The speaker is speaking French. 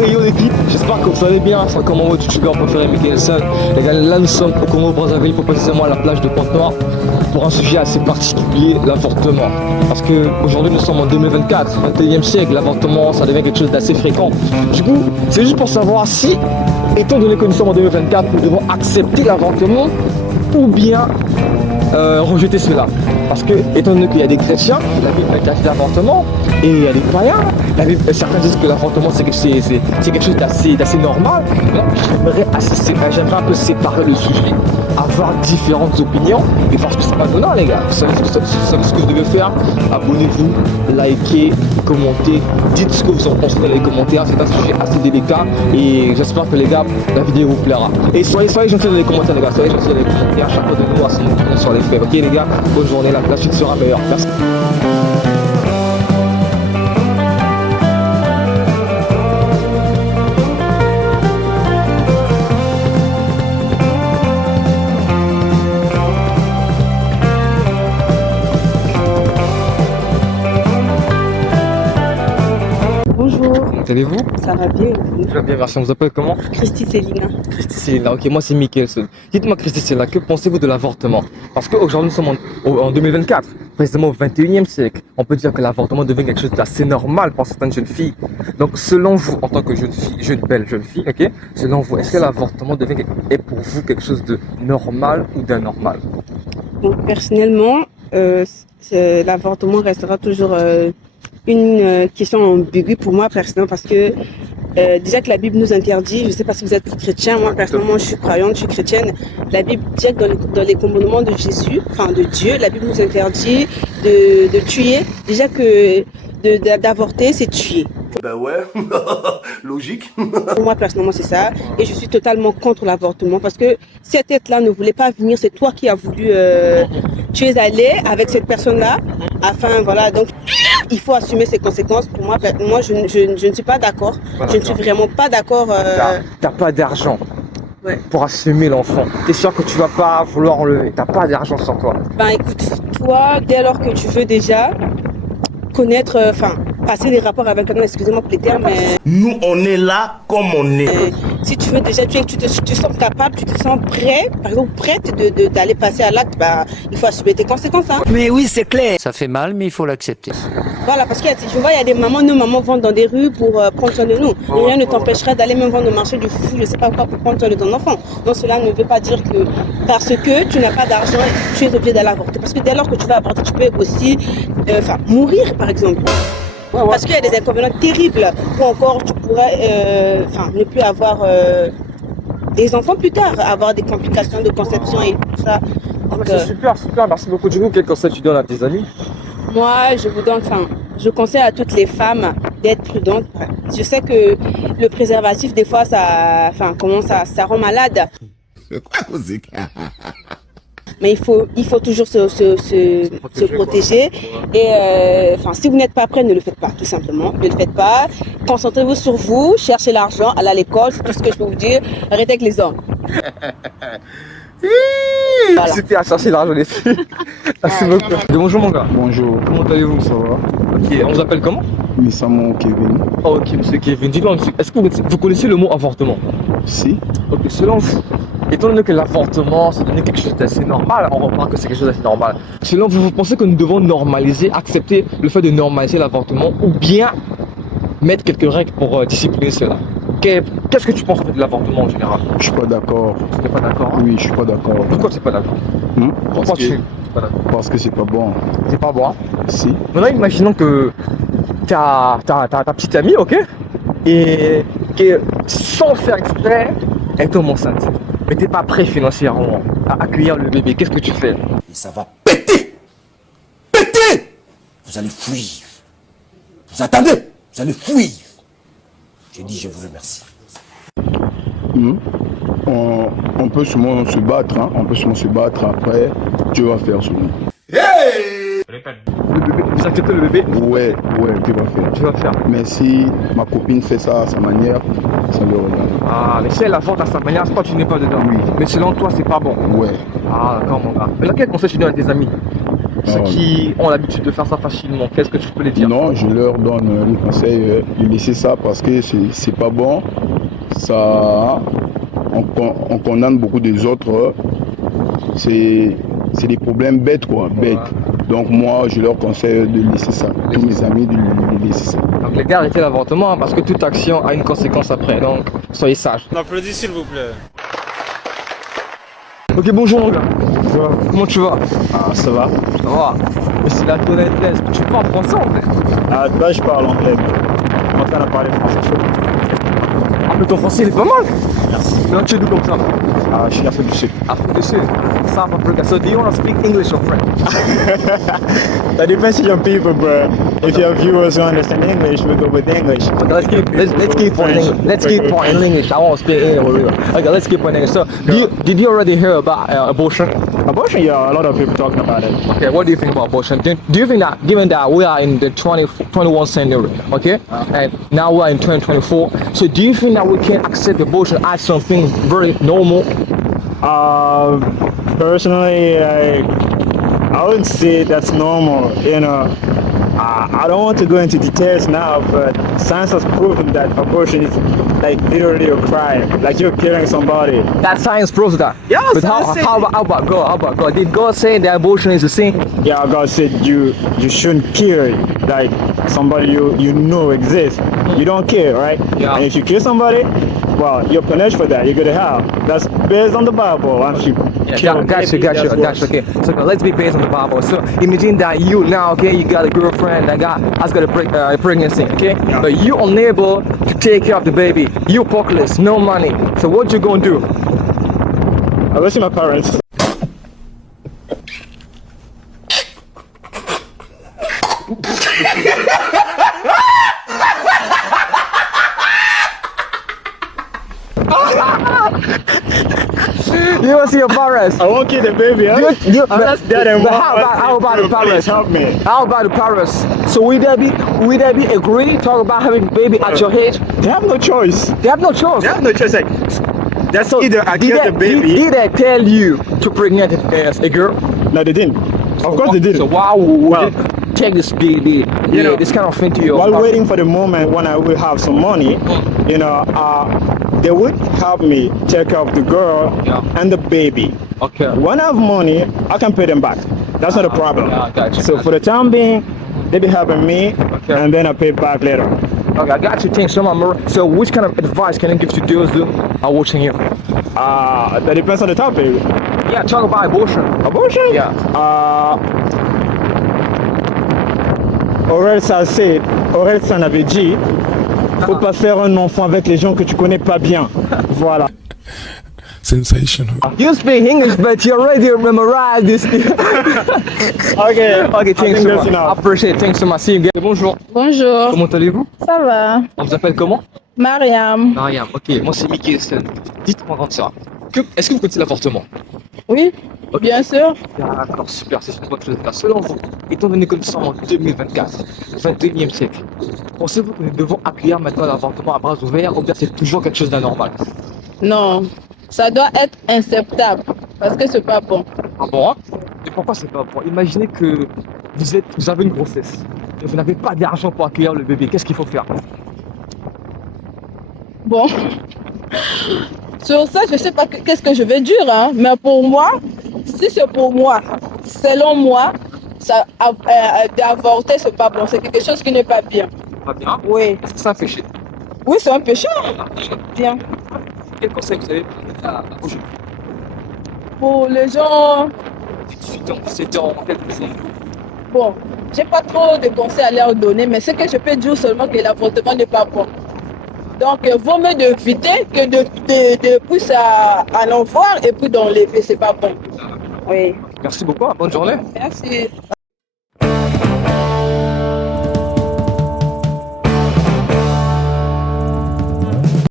Et yo l'équipe, j'espère que vous allez bien, c'est comme votre youtubeur préféré Mickelson. Les gars, là nous sommes au Congo Brazzaville, plus précisément à la plage de Pointe-Noire, pour un sujet assez particulier, l'avortement. Parce que aujourd'hui nous sommes en 2024, 21e siècle, l'avortement ça devient quelque chose d'assez fréquent. Du coup, c'est juste pour savoir si, étant donné que nous sommes en 2024, nous devons accepter l'avortement ou bien rejeter cela. Parce que, étant donné qu'il y a des chrétiens, la Bible interdit l'avortement, et il y a des païens, certains disent que l'avortement c'est quelque chose d'assez normal. Donc j'aimerais un peu séparer le sujet, avoir différentes opinions, et voir ce que ça va donner les gars. Vous savez ce que vous devez faire, abonnez-vous, likez, commentez, dites ce que vous en pensez dans les commentaires, c'est un sujet assez délicat, et j'espère que les gars, la vidéo vous plaira. Et soyez gentils dans les commentaires les gars, soyez gentils dans les commentaires, chacun de nous a son opinion sur les faits. Ok les gars, bonne journée, la suite sera meilleure. Merci. Bonjour. Allez-vous? Ça va bien? Ça va bien, merci. On vous appelle comment? Christy Célina. Christy Célina, ok, moi c'est Mickelson. Dites-moi Christy Célina, que pensez-vous de l'avortement? Parce qu'aujourd'hui nous sommes en 2024, précisément au 21e siècle. On peut dire que l'avortement devient quelque chose d'assez normal pour certaines jeunes filles. Donc selon vous, en tant que belle jeune fille, ok, selon vous, est-ce que l'avortement est pour vous quelque chose de normal ou d'anormal? Bon, personnellement, l'avortement restera toujours une question ambiguë pour moi personnellement parce que déjà que la Bible nous interdit, je ne sais pas si vous êtes chrétien, moi personnellement je suis croyante, je suis chrétienne, la Bible dit que dans les commandements de Jésus, enfin de Dieu, la Bible nous interdit de tuer, déjà que d'avorter c'est tuer. Ben ouais, logique. Pour moi personnellement c'est ça, et je suis totalement contre l'avortement parce que cette être-là ne voulait pas venir, c'est toi qui as voulu, tu es allé avec cette personne-là, afin voilà, donc il faut assumer ses conséquences. Pour moi, je ne suis pas d'accord, je ne suis vraiment pas d'accord. T'as pas d'argent. Ouais. Pour assumer l'enfant, t'es sûr que tu vas pas vouloir enlever, t'as pas d'argent sur toi. Ben écoute, toi, dès lors que tu veux déjà connaître, passer des rapports avec un homme, excusez-moi pour les termes, mais... Nous, on est là comme on est. Si tu veux déjà, tu te sens capable, tu te sens prêt, par exemple prête d'aller passer à l'acte, bah, il faut assumer tes conséquences. Hein. Mais oui, c'est clair. Ça fait mal, mais il faut l'accepter. Voilà, parce que je vois, il y a des mamans, nos mamans vont dans des rues pour prendre soin de nous. Et rien ne t'empêchera d'aller même vendre au marché du fou, je sais pas quoi, pour prendre soin de ton enfant. Donc cela ne veut pas dire que parce que tu n'as pas d'argent, tu es obligé d'aller avorter. Parce que dès lors que tu vas avorter, tu peux aussi mourir, par exemple. Parce qu'il y a des inconvénients terribles, ou encore tu pourrais ne plus avoir des enfants plus tard, avoir des complications de conception et tout ça. Donc, c'est super, merci beaucoup. Du coup, quel conseil tu donnes à tes amis? Moi, je conseille à toutes les femmes d'être prudentes. Je sais que le préservatif, des fois, ça rend malade. C'est quoi la musique? Mais il faut toujours se protéger. Et si vous n'êtes pas prêt, ne le faites pas, tout simplement. Ne le faites pas. Concentrez-vous sur vous, cherchez l'argent, allez à l'école, c'est tout ce que je peux vous dire. Arrêtez avec les hommes. Voilà. C'était à chercher l'argent les filles. Merci beaucoup. Bonjour mon gars. Bonjour. Comment allez-vous? Ça va? Ok, on vous appelle comment? Missamo Kevin. Oh, ok, monsieur Kevin. Dites-moi, monsieur, est-ce que vous connaissez le mot avortement? Si. Ok, selon vous, étant donné que l'avortement, c'est devenu quelque chose d'assez normal, on remarque que c'est quelque chose d'assez normal. Selon vous, vous pensez que nous devons normaliser, accepter le fait de normaliser l'avortement ou bien mettre quelques règles pour discipliner cela? Qu'est-ce que tu penses de l'avortement en général? Je suis pas d'accord. Tu n'es pas d'accord? Oui, je suis pas d'accord. Pourquoi tu n'es pas d'accord? Pourquoi tu n'es pas d'accord? Parce que c'est pas bon. C'est pas bon, hein? Si. Maintenant, imaginons que ta petite amie, ok? Et que sans faire exprès, elle tombe enceinte. Mais tu n'es pas prêt financièrement à accueillir le bébé. Qu'est-ce que tu fais? Et ça va péter! Péter! Vous allez fuir. Vous attendez? Vous allez fuir. J'ai dit, je vous remercie. On peut sûrement se battre, hein. On peut sûrement se battre. Après, Dieu va faire sur nous. Hey! Le bébé, vous acceptez le bébé? Ouais, Dieu va faire. Tu vas faire. Mais si ma copine fait ça à sa manière, ça le regarde. Ah, mais si elle avorte à sa manière, toi tu n'es pas dedans. Oui. Mais selon toi, c'est pas bon. Ouais. Ah, d'accord mon gars. Mais là, quel conseil tu donnes à tes amis? ceux qui ont l'habitude de faire ça facilement, qu'est-ce que tu peux les dire? Non, je leur donne le conseil de laisser ça parce que c'est pas bon. Ça, on condamne beaucoup des autres. C'est des problèmes bêtes, quoi, bêtes. Donc moi, je leur conseille de laisser ça. Tous mes amis, de laisser ça. Donc les gars, arrêtez l'avortement parce que toute action a une conséquence après. Donc soyez sages. On applaudit s'il vous plaît. Ok, bonjour mon gars. Comment tu vas? Ah, ça va. Ça va. Mais c'est la politesse. Tu parles français en fait. Ah, là, je parle anglais. Je suis en train de parler français. Ah, mais ton français il est pas mal. Merci. Non, tu es d'où comme ça? Ah, je suis d'Afrique du Sud. Afrique du Sud. South Africa. So do you want to speak English or French? That depends on your people, bro. If your viewers who understand English, we go with English. Okay, let's keep on English. Let's keep on in English. I won't speak English for real. Okay, let's keep on English. So, did you already hear about abortion? Abortion, yeah, a lot of people talking about it. Okay, what do you think about abortion? Do you think that, given that we are in the 21st century, okay, and now we are in 2024, so do you think that we can accept abortion as something very normal? Personally, I would say that's normal. You know, I don't want to go into details now, but science has proven that abortion is like literally a crime, like you're killing somebody. That science proves that. Yeah, But science how about God? How about God? Did God say that abortion is a sin? Yeah, God said you shouldn't kill like somebody you know exists. You don't kill, right? Yeah. And if you kill somebody, well, you're punished for that. You go to hell. That's based on the Bible. And if you kill a baby, that's worse. Okay. So let's be based on the Bible. So imagine that you now, okay, you got a girlfriend that has got a pregnancy, okay? Yeah. But you unable to take care of the baby. You pockets, no money. So what you gonna do? I go see my parents. You want to see your parents? I won't kill the baby, huh? I'm not dead and but how about the Please parents? help me. How about the parents? So will they be agree talk about having a baby at your age? They have no choice. They have no choice. They have no choice. Like, that's So either I did kill the baby. Did they tell you to pregnant a girl? No, they didn't. Of course they didn't. So why would Well, they take this this kind of thing to your while parents? waiting for the moment when I will have some money, you know, they would help me take care of the girl Yeah. and the baby. Okay. When I have money, I can pay them back. That's not a problem. Yeah, I got you. So for the time being, they be helping me, and then I pay back later. Okay, I got you. Thanks so much. So which kind of advice can you give to those who are watching you? That depends on the topic. Yeah, talk about abortion. Abortion? Yeah. Orelsan avait dit, faut pas faire un enfant avec les gens que tu connais pas bien. Voilà. Sensational. You speak English, but you already memorized this. Okay. Okay, thanks so that's much. I enough. appreciate it. Thanks so much. See you again. Bonjour. Bonjour, Comment allez-vous? ça va? On vous appelle comment? Mariam. Mariam. Ok, moi c'est Mickey. Dites-moi comme ça. Est-ce que vous connaissez l'avortement? Oui, Ok. bien sûr. D'accord, super, c'est une bonne chose. Selon vous, étant donné que nous sommes en 2024, 21e siècle, pensez-vous que nous devons accueillir maintenant l'avortement à bras ouverts ou bien c'est toujours quelque chose d'anormal? Non, ça doit être acceptable parce que c'est pas bon. Ah bon, hein? Et pourquoi c'est pas bon? Imaginez que vous avez une grossesse et vous n'avez pas d'argent pour accueillir le bébé, qu'est-ce qu'il faut faire? Bon, sur ça, je sais pas qu'est-ce que je vais dire, hein, mais pour moi, si c'est pour moi, selon moi, d'avorter, c'est pas bon, c'est quelque chose qui n'est pas bien. Pas bien? Oui, Est-ce que c'est un péché? oui, c'est un péché. Bien. Quel conseil vous avez à aujourd'hui? Pour les gens, 18 ans, 17 ans, quel conseil? bon, j'ai pas trop de conseils à leur donner, mais ce que je peux dire seulement que l'avortement n'est pas bon. Donc, vaut mieux d'éviter que de pousser à en voir et puis d'enlever, c'est pas bon. Oui. Merci beaucoup, bonne journée. Merci.